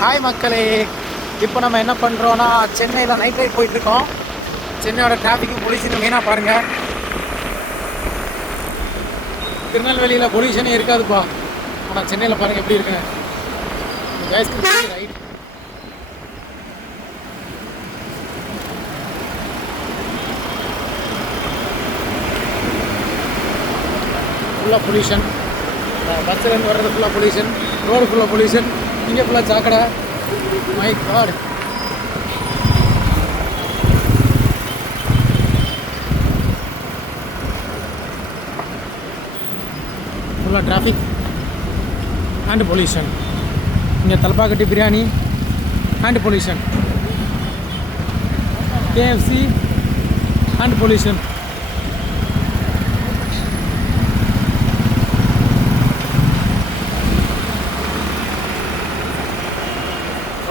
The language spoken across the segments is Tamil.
ஹாய் மக்களே, இப்போ நம்ம என்ன பண்ணுறோன்னா சென்னையில் நைட் ரைட் போயிட்டுருக்கோம். சென்னையோட டிராஃபிக்கும் பொல்யூஷனும் மெயினாக பாருங்கள். திருநெல்வேலியில் பொல்யூஷனே இருக்காதுப்பா, ஆனால் சென்னையில் பாருங்கள் எப்படி இருக்குன்னு. ரைட் ஃபுல்லாக பொல்யூஷன். பஸ்ஸிலேருந்து வர்றது ஃபுல்லாக பொல்யூஷன், ரோடு ஃபுல்லாக பொல்யூஷன், இங்கே ஃபுல்லாக சாக்கடை. மை காட், ஃபுல்லாக டிராஃபிக் அண்ட் பொல்யூஷன். இங்கே Thalappakatti biryani and pollution, KFC and pollution.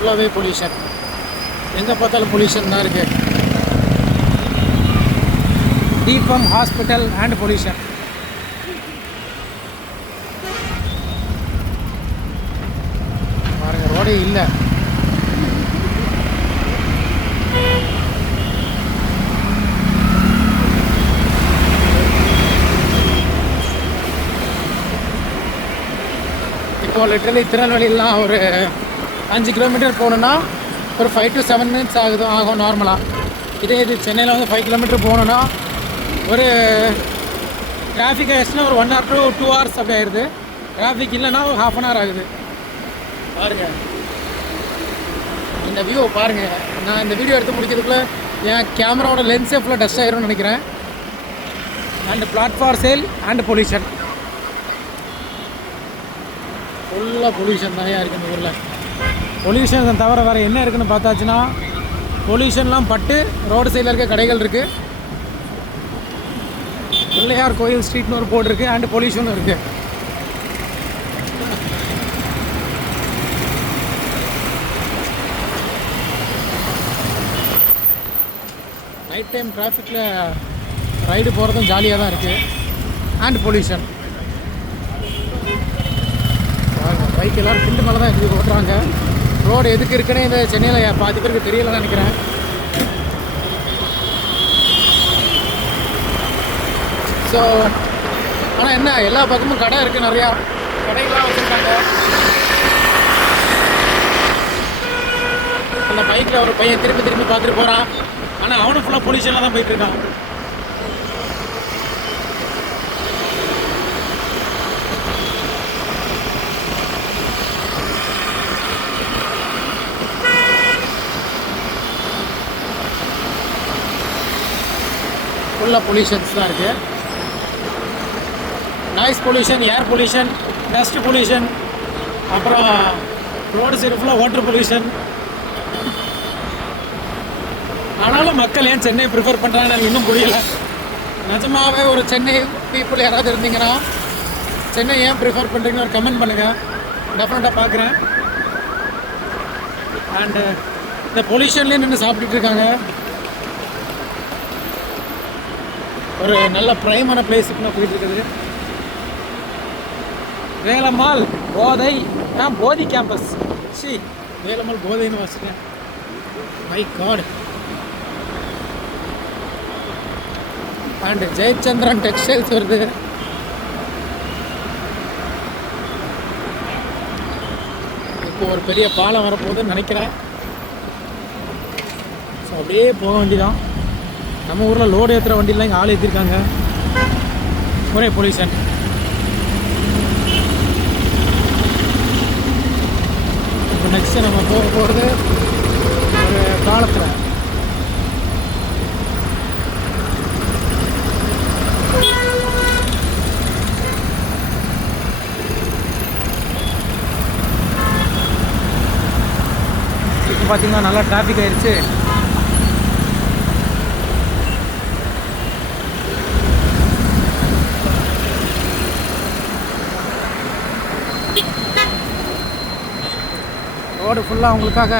ஃபுல்லாகவே பொல்யூஷன், எங்கே பார்த்தாலும் பொல்யூஷன் தான் இருக்குது. தீபம் ஹாஸ்பிட்டல் அண்ட் பொல்யூஷன். பாருங்கள், ரோடே இல்லை. இப்போ லிட்டரலி திருநெல்வேலியெலாம் ஒரு 5 கிலோமீட்டர் போகணுன்னா ஒரு 5 to 7 minutes ஆகும் நார்மலாக. இதே இது சென்னையில் வந்து 5 கிலோமீட்டர் போகணுன்னா ஒரு டிராஃபிக் ஆகிடுச்சுன்னா ஒரு 1 hour to 2 hours அப்படி ஆயிடுது. டிராஃபிக் இல்லைன்னா ஒரு 1/2 an hour ஆகுது. பாருங்கள் இந்த வியூ பாருங்கள். நான் இந்த வீடியோ எடுத்து முடிக்கிறதுக்குள்ளே என் கேமராவோட லென்ஸே ஃபுல்லாக டஸ்ட் ஆகிரும்னு நினைக்கிறேன். And platform sale and pollution, ஃபுல்லாக பொல்யூஷன் நிறையா இருக்குது இந்த ஊரில். பொல்யூஷன் தவிர வேறு என்ன இருக்குதுன்னு பார்த்தாச்சுன்னா, பொல்யூஷன்லாம் பட்டு ரோடு சைடில் இருக்க கடைகள் இருக்குது. பிள்ளையார் கோயில் ஸ்ட்ரீட்னு ஒரு போர்டு இருக்குது அண்டு பொல்யூஷனும் இருக்குது. நைட் டைம் டிராஃபிக்கில் ரைடு போகிறதும் ஜாலியாக தான் இருக்குது. அண்ட் பொல்யூஷன் பைக் எல்லோரும் பிண்டு மேலே தான் இது ஓட்டுறாங்க. ரோடு எதுக்கு இருக்குன்னு இந்த சென்னையில் பாதி பேருக்கு தெரியலன்னு நினைக்கிறேன். ஸோ ஆனால் என்ன, எல்லா பக்கமும் கடை இருக்குது, நிறையா கடைகள்லாம் வச்சுருக்காங்க. அந்த பைக்கில் ஒரு பையன் திரும்பி திரும்பி பார்த்துட்டு போகிறான். ஆனால் அவனும் ஃபுல்லாக பொல்யூஷனில் தான் போயிட்டுருக்கான். ஃபுல்லாக பொல்யூஷன்ஸ் தான் இருக்குது. Noise pollution, air pollution, dust pollution, அப்புறம் ரோடு சைடு ஃபுல்லாக வாட்டர் பொல்யூஷன். ஆனாலும் மக்கள் ஏன் சென்னை ப்ரிஃபர் பண்ணுறாங்கன்னு எனக்கு இன்னும் புரியலை. நிஜமாகவே ஒரு சென்னை பீப்புள் யாராவது இருந்தீங்கன்னா சென்னை ஏன் ப்ரிஃபர் பண்ணுறீங்கன்னு ஒரு கமெண்ட் பண்ணுங்கள், டெஃபினட்டாக பார்க்குறேன். அண்டு இந்த பொல்யூஷன்லேயே நின்று சாப்பிட்டுட்டு இருக்காங்க. ஒரு நல்ல ப்ரைமான பிளேஸுக்கு நான் போயிட்டு இருக்குது. வேலம்மாள் போதை போதி campus. Velammal Bodhi university. My God. And Jayachandran textiles வருது. இப்போ ஒரு பெரிய பாலம் வரப்போகுதுன்னு நினைக்கிறேன். ஸோ அப்படியே போக வேண்டிதான். நம்ம ஊரில் லோடு ஏற்றுற வண்டியெலாம் இங்கே ஆள் ஏற்றிருக்காங்க. ஒரே பொல்யூஷன். இப்போ நெக்ஸ்ட்டு நம்ம போக போகிறது ஒரு பாலத்தில். இப்போ பார்த்திங்கன்னா நல்லா டிராஃபிக் ஆயிடுச்சு. ரோடு ஃபுல்லாக உங்களுக்காக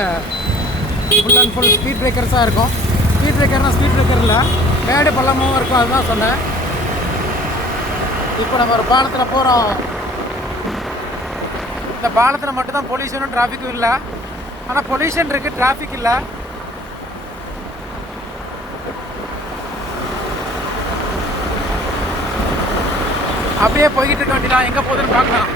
ஃபுல் அண்ட் ஃபுல் ஸ்பீட் பிரேக்கர்ஸாக இருக்கும். ஸ்பீட் பிரேக்கர்னால் ஸ்பீட் பிரேக்கர் இல்லை, மேடு பள்ளமும் இருக்கும், அதுதான் சொன்னேன். இப்போ நம்ம ஒரு பாலத்தில் போகிறோம். இந்த பாலத்தில் மட்டும்தான் பொல்யூஷனும் டிராஃபிக்கும் இல்லை. ஆனால் பொல்யூஷன் இருக்குது, டிராஃபிக் இல்லை. அப்படியே போய்கிட்டு இருக்க வேண்டியதான், எங்கே போகுதுன்னு பார்க்கலாம்.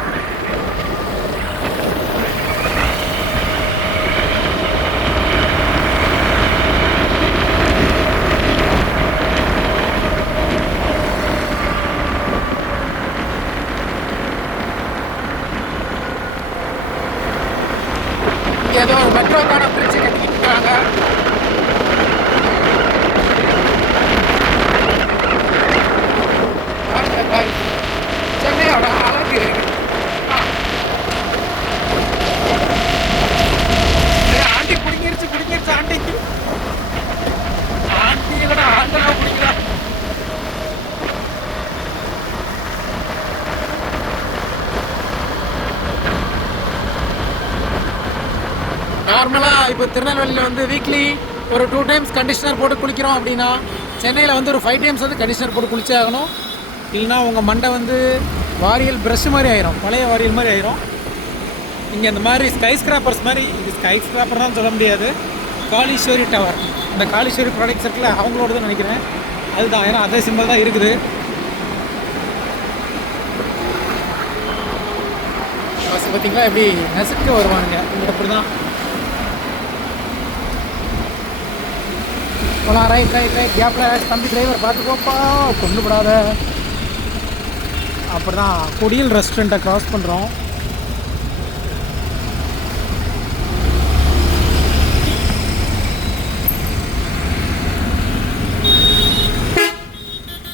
ஏதோ ஒரு மெட்ரோக்கான பிரிட்ஜ் கட்டிட்டு இருக்காங்க. சென்னையோட அழகு. ஆண்டி பிடிங்கிருச்சு ஆண்டிக்கு. ஆண்டியோட ஆண்டெல்லாம் பிடிக்கலாம். நார்மலாக இப்போ திருநெல்வேலியில் வந்து வீக்லி ஒரு 2 டைம்ஸ் கண்டிஷனர் போட்டு குளிக்கிறோம் அப்படின்னா, சென்னையில் வந்து ஒரு 5 டைம்ஸ் வந்து கண்டிஷனர் போட்டு குளிச்சே ஆகணும். இல்லைனா உங்கள் மண்டை வந்து வாரியல் ப்ரஷ் மாதிரி ஆயிரும், பழைய வாரியல் மாதிரி ஆயிரும். இங்கே இந்த மாதிரி ஸ்கை ஸ்கிராப்பர்ஸ் மாதிரி, இது ஸ்கை ஸ்கிராப்பர் தான் சொல்ல முடியாது, காளீஸ்வரி டவர், இந்த காளீஸ்வரி ப்ராடக்ட்ஸ் இருக்குல்ல அவங்களோட தான் நினைக்கிறேன், அதுதான். ஏன்னா அதே சிம்பிள் தான் இருக்குது. பஸ் பார்த்திங்களா எப்படி நெசுக்கு வருவானுங்க, இங்கே அப்படி தான் போகலாம். ரைட் கேப்பில் தம்பி டிரைவர் பார்த்துக்கோப்பா, கொண்டு விடாத. அப்படி தான் கொடியல் ரெஸ்டாரண்ட்டை க்ராஸ் பண்ணுறோம்.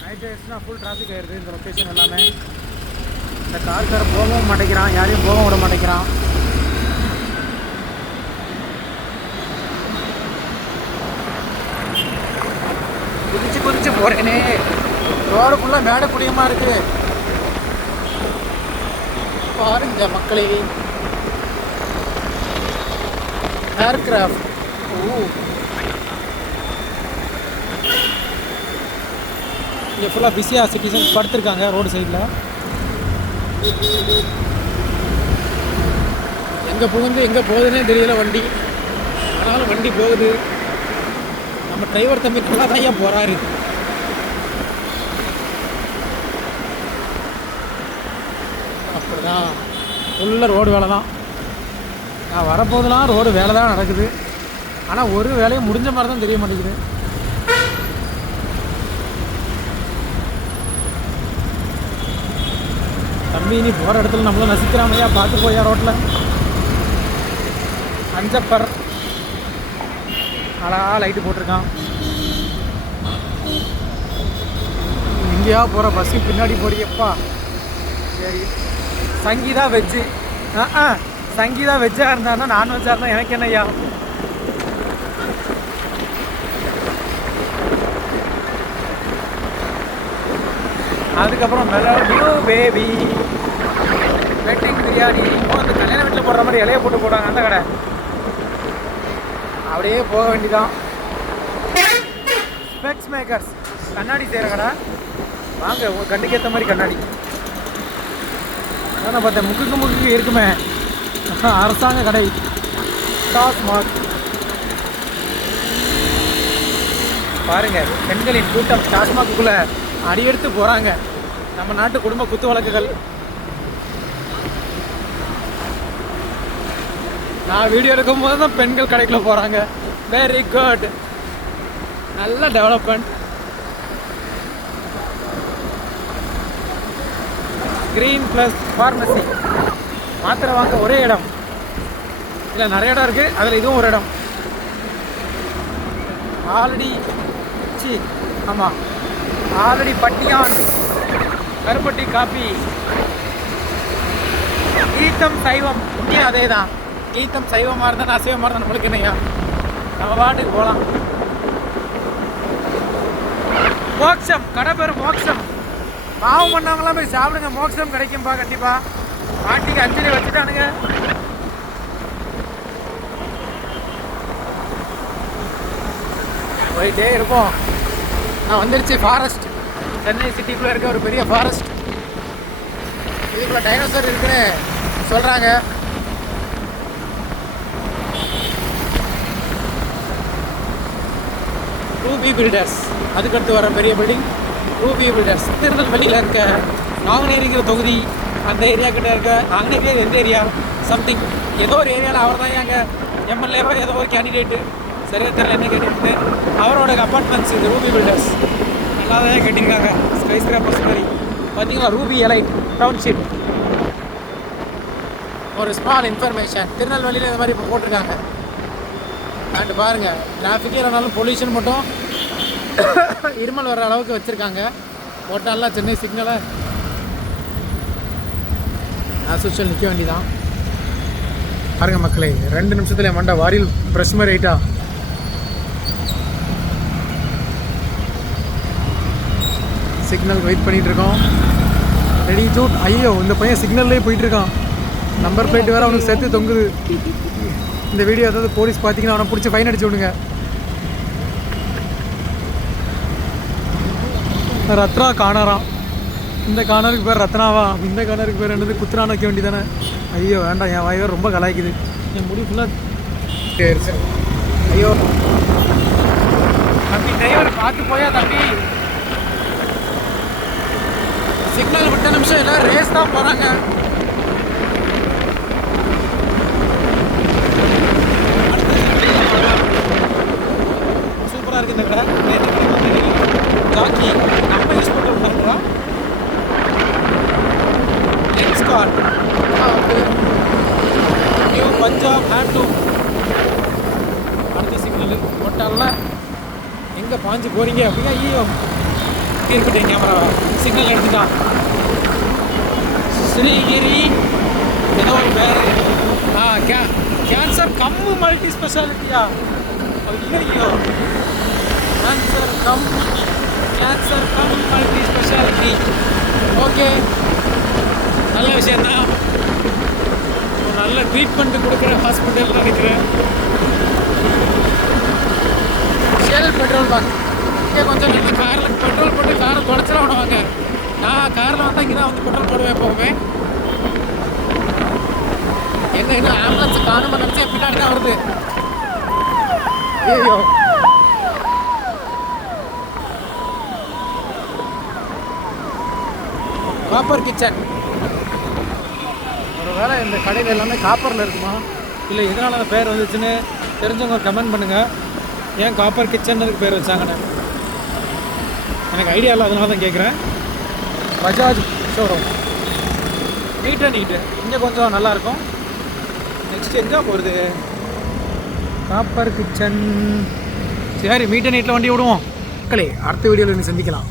நைட் ஆயிடுச்சுன்னா ஃபுல் டிராஃபிக் ஆயிடுது இந்த லொக்கேஷன் எல்லாமே. இந்த கார்கார போகவும் மாட்டேங்கிறான், யாரையும் போக விட மாட்டேங்கிறான். குதிச்சு போகிறேனே, ரோடு ஃபுல்லாக மேடை குடியமாக இருக்குது பாருங்க மக்களே. ஏர்கிராஃப்ட். இங்கே ஃபுல்லாக பிஸியாக சிட்டிசன்ஸ் படுத்துருக்காங்க ரோடு சைடில். எங்கே புகுந்து எங்கே போகுதுன்னே தெரியல வண்டி. ஆனாலும் வண்டி போகுது. நம்ம டிரைவர் தம்பி நல்லா தான் ஏன் போகிறாரு. அப்படிதான் ஃபுல்லாக ரோடு வேலை தான். நான் வரப்போதெல்லாம் ரோடு வேலை தான் நடக்குது. ஆனால் ஒரு வேலையும் முடிஞ்ச மாதிரி தான் தெரிய மாட்டேங்குது. தம்பி நீ போகிற இடத்துல நம்மளும் நசிக்கிறாமையா, பார்த்து போயா ரோட்டில். அஞ்சப்பர் அழகா லைட்டு போட்டிருக்கான். எங்கேயா போகிற பஸ்ஸு பின்னாடி போறியப்பா. சரி, சங்கீதா வெஜ்ஜு. சங்கீதா வெஜ்ஜாக இருந்தான்னா நான்வெஜ்ஜாக இருந்தால் எனக்கு என்னையா. அதுக்கப்புறம் மெலோ பேபி வெட்டிங் பிரியாணி. அந்த கல்யாண வீட்டில் போடுற மாதிரி இலையை போட்டு போடுறாங்க அந்த கடை. அப்படியே போக வேண்டிதான். ஸ்பெக்ஸ் மேக்கர்ஸ் கண்ணாடி செய்கிற கடை. வாங்க உங்கள் கண்ணுக்கு ஏற்ற மாதிரி கண்ணாடி. அதான் பார்த்தேன் முக்குக்கு இருக்குமே அரசாங்க கடை. டாஸ்மாக் பாருங்க, பெண்களின் கூட்டம் டாஸ்மாக்குள்ளே அடியெடுத்து போகிறாங்க. நம்ம நாட்டு குடும்ப குத்து வழக்குகள். நான் வீடியோ எடுக்கும் போது தான் பெண்கள் கடைக்குள்ள போகிறாங்க. வெரி குட், நல்ல டெவலப்மெண்ட். Green plus pharmacy. மாத்திரை வாங்க ஒரே இடம் இல்லை, நிறைய இடம் இருக்குது, அதில் இதுவும் ஒரு இடம். ஆல்ரெடி பட்டியான் கருப்பட்டி காப்பி. ஈத்தம் சைவம், இங்கேயும் அதே தான். ஈத்தம் சைவமாக இருந்தால் அசைவமாக இருந்தால் நம்மளுக்கு என்னையா, நம்ம பாட்டுக்கு போகலாம். மோட்சம் கடை பேர் மோட்சம். பாவம் பண்ணவங்களாம் போய் சாப்பிடுங்க, மோட்சம் கிடைக்கும்பா கண்டிப்பாக. பாட்டிக்கு அஞ்சலி வச்சுட்டானுங்க. போயிட்டே இருப்போம். நான் வந்துருச்சு ஃபாரஸ்ட். சென்னை சிட்டிக்குள்ளே இருக்க ஒரு பெரிய ஃபாரஸ்ட். இதுக்குள்ளே டைனோசர் இருக்குன்னு சொல்கிறாங்க. Ruby builders. அதுக்கடுத்து வர பெரிய பில்டிங் ரூபி பில்டர்ஸ். திருநெல்வேலியில் இருக்க நாங்குநேரிங்கிற தொகுதி, அந்த ஏரியா கிட்ட இருக்க நாங்குநேரி எந்த ஏரியா சம்திங் ஏதோ ஒரு ஏரியாவில் அவர் தான் எங்கள் எம்எல்ஏவோ ஏதோ ஒரு கேண்டிடேட்டு, சரியாக தெரியல என்ன கேண்டிடேட்டு, அவரோட அப்பார்ட்மெண்ட்ஸ் இந்த ரூபி பில்டர்ஸ் நல்லா தான் கட்டியிருக்காங்க. ஸ்கை ஸ்கிராப்பர்ஸ் மாதிரி பார்த்தீங்களா. Ruby elite township. ஒரு ஸ்மால் இன்ஃபர்மேஷன், திருநெல்வேலியில் இந்த மாதிரி இப்போ போட்டிருக்காங்க. அண்ட் பாருங்கள், டிராஃபிக்கே இல்லைனாலும் பொல்யூஷன் மட்டும் இருமல் வர அளவுக்கு வச்சுருக்காங்க. போட்டாலாம் சென்னை சிக்னலை ஆசோஷியல் நிற்க வேண்டிதான். பாருங்க மக்களே, 2 நிமிஷத்துல மண்டை வாரில் ப்ரெஷ் மாதிரி ரைட்டா. சிக்னல் வெயிட் பண்ணிட்டு இருக்கோம். ரெடி ஜூட். ஐயோ, இந்த பையன் சிக்னல்லே போயிட்டு இருக்கான். நம்பர் பிளேட் வேறு அவனுக்கு சேர்த்து தொங்குது. இந்த வீடியோ ஏதாவது போலீஸ் பார்த்தீங்கன்னா அவனை பிடிச்சி ஃபைன் அடிச்சு விடுங்க. ரத்னா காணாராம். இந்த கார்னருக்கு பேர் ரத்னாவா, இந்த கார்னருக்கு பேர் என்னது குத்ரான்னு வைக்க வேண்டியதானே. ஐயோ வேண்டாம், என் வாய் வேறு ரொம்ப கலாய்க்குது. என் முடி ஃபுல்லாக சரி சரி. ஐயோ தம்பி, டிரைவர் பார்த்து போயா தம்பி. சிக்னல் விட்ட நிமிஷம் எல்லாம் ரேஸ் தான் போகிறாங்க. சூப்பராக இருக்குது இந்த கடை. ஜாக்கி நம்ம யூஸ் பண்ணுறோம்னா லென்ஸ்கார்ட், நியூ பஞ்சாப் ஹேண்ட்லூம். அடுத்த சிக்னல் போட்டாலாம் எங்கே பாஞ்சு போகிறீங்க அப்படின்னா, ஐயோ இருக்கட்டும் கேமராவை சிக்னல் எடுத்துட்டான். ஸ்ரீகிரி ஏதோ ஒரு பேர். கேன்சர் கம்மு மல்டி ஸ்பெஷாலிட்டியா. ஐயோ cancer come multi speciality. Okay, நல்ல விஷயந்தான். ஒரு நல்ல ட்ரீட்மெண்ட் கொடுக்குற ஹாஸ்பிட்டல் நினைக்கிறேன். Shell petrol bunk. இங்கே கொஞ்சம் நல்ல காரில் பெட்ரோல் போட்டு காரை தொடச்சிலாம் விடுவாங்க. நான் காரில் வந்தால் இங்கே தான் வந்து பெட்ரோல் போடுவேன் எப்போவுமே. என்ன இன்னும் ஆம்புலன்ஸ் காணுமா நினச்சா பின்னாடி தான் வருது. ஐயோ காப்பர் கிச்சன். ஒரு வேளை இந்த கடையில் எல்லாமே காப்பரில் இருக்குமா, இல்லை எதனால் அந்த பேர் வந்துச்சுன்னு தெரிஞ்சவங்க கமெண்ட் பண்ணுங்கள். ஏன் காப்பர் கிச்சன் பேர் வச்சாங்கன்னு எனக்கு ஐடியா இல்லை, அதனால தான் கேட்குறேன். பஜாஜ் ஷோரூம் நீட் அண்ட் நீட்டு இங்கே கொஞ்சம் நல்லாயிருக்கும். நெக்ஸ்ட் எங்கே போகிறது? Copper kitchen. சரி, மீட் அண்ட் நீட்டில் வண்டி விடுவோம். மக்களே, அடுத்த வீடியோவில் சந்திக்கலாம்.